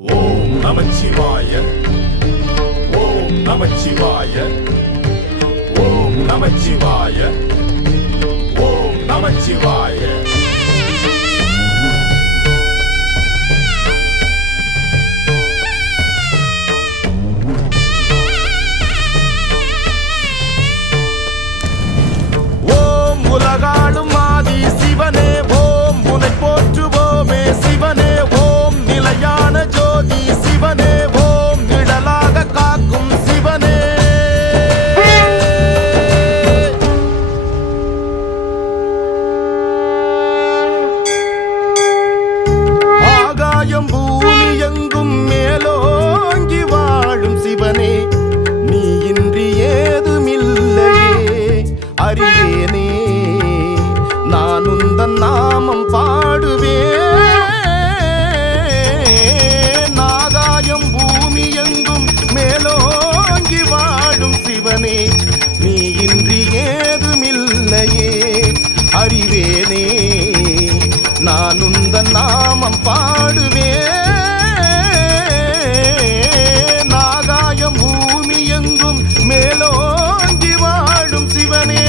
ஓம் நமச்சிவாய ஓம் நமச்சிவாய ஓம் நமச்சிவாய ஓம் நமச்சிவாய. ஓம் உலகாளும் ஆதி சிவனே ஓம் உனை போற்றுவோமே சிவனே ஓம் நிலையான ஜோதி சிவனே ஓம் நிழலாக காக்கும் சிவனே. ஆகாயம் பூமி எங்கும் மேலோங்கி வாழும் சிவனே நீ இன்றி ஏதுமில்லையே அறிவேனே நான் உந்தன் நாமம் பாடுவேன். ஆகாயம் பூமி எங்கும் மேலோங்கி வாழும் சிவனே நீ இன்றி ஏதுமில்லையே அறிவேனே நான் உந்தன் நாமம் பாடுவேன். ஆகாயம் பூமி எங்கும் மேலோங்கி வாழும் சிவனே.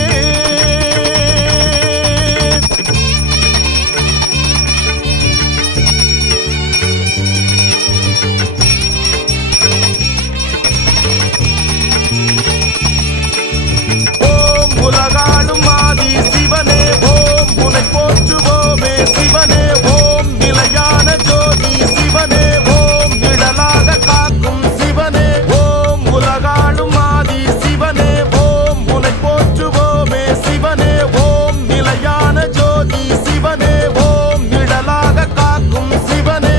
ஓம் உலகாளும் ஆதி சிவனே ஓம் உனை போற்றுவோமே சிவனே ஓம் நிலையான ஜோதி சிவனே ஓம் நிழலாக காக்கும் சிவனே. ஓம் உலகாளும் ஆதி சிவனே ஓம் உனை போற்றுவோமே சிவனே ஓம் நிலையான ஜோதி சிவனே ஓம் நிழலாக காக்கும் சிவனே.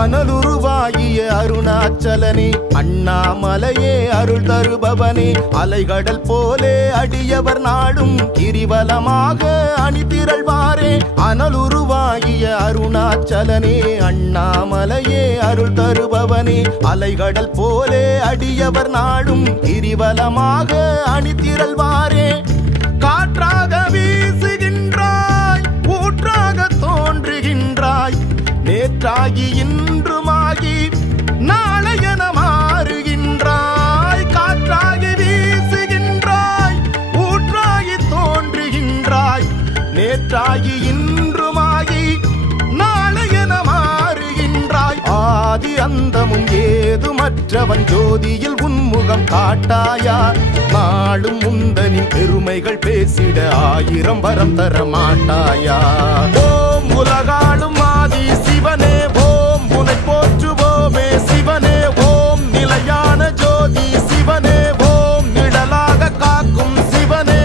அனலுருவாகிய அருணாச்சலனே அண்ணாமலையே அருள் தருபவனே அலைகடல் போலே அடியவர் நாடும் கிரிவலமாக அணிதிரள்வாரே. அனலுருவாகிய அருணாச்சலனே அண்ணாமலையே அருள் தருபவனே அலைகடல் போலே அடியவர் நாடும் கிரிவலமாக அணிதிரள்வாரே. காற்றாக வீசுகின்றாய் ஊற்றாக தோன்றுகின்றாய் நேற்றாகி இன்றுமாகி நாளையன மாறுகின்றாய். காற்றாகி வீசுகின்றாய் ஊற்றாகி தோன்றுகின்றாய் நேற்றாகி இன்றுமாகி நாளையன மாறுகின்றாய். ஆதி அந்தமும் ஏதுமற்றவன் ஜோதியில் உன்முகம் காட்டாயா நாளும் முந்தனின் பெருமைகள் பேசிட ஆயிரம் வரம் தர மாட்டாயா. ஓம் உலகாளும் ஆதி சிவனே ஓம் உனை போற்றுவோமே சிவனே ஓம் நிலையான ஜோதி சிவனே ஓம் நிழலாக காக்கும் சிவனே.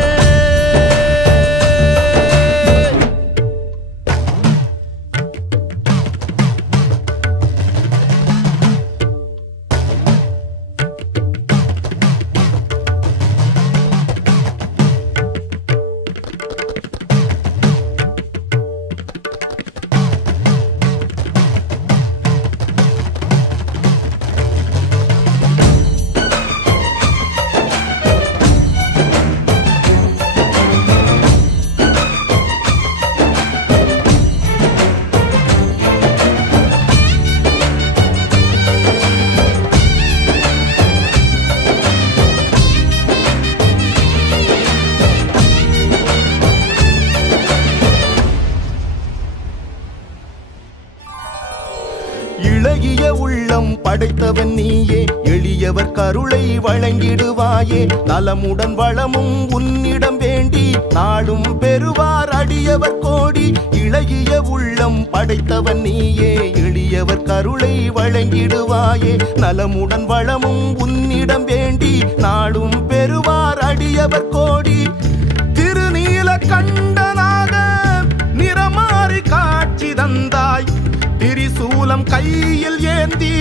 இளகிய உள்ளம் படைத்தவன் நீயே எளியவர் கருளை வழங்கிடுவாயே. நலமுடன் வளமும் உன்னிடம் வேண்டி நாளும் பெறுவார் அடியவர் கோடி. இளகிய உள்ளம் படைத்தவன் நீயே எளியவர் கருளை வழங்கிடுவாயே. நலமுடன் வளமும் உன்னிடம் வேண்டி நாளும் பெறுவார் அடியவர் கோடி. திருநீல கண்டனாக நிறமாறி காட்சி தந்தாய் திரிசூலம் கையில் ஏந்தி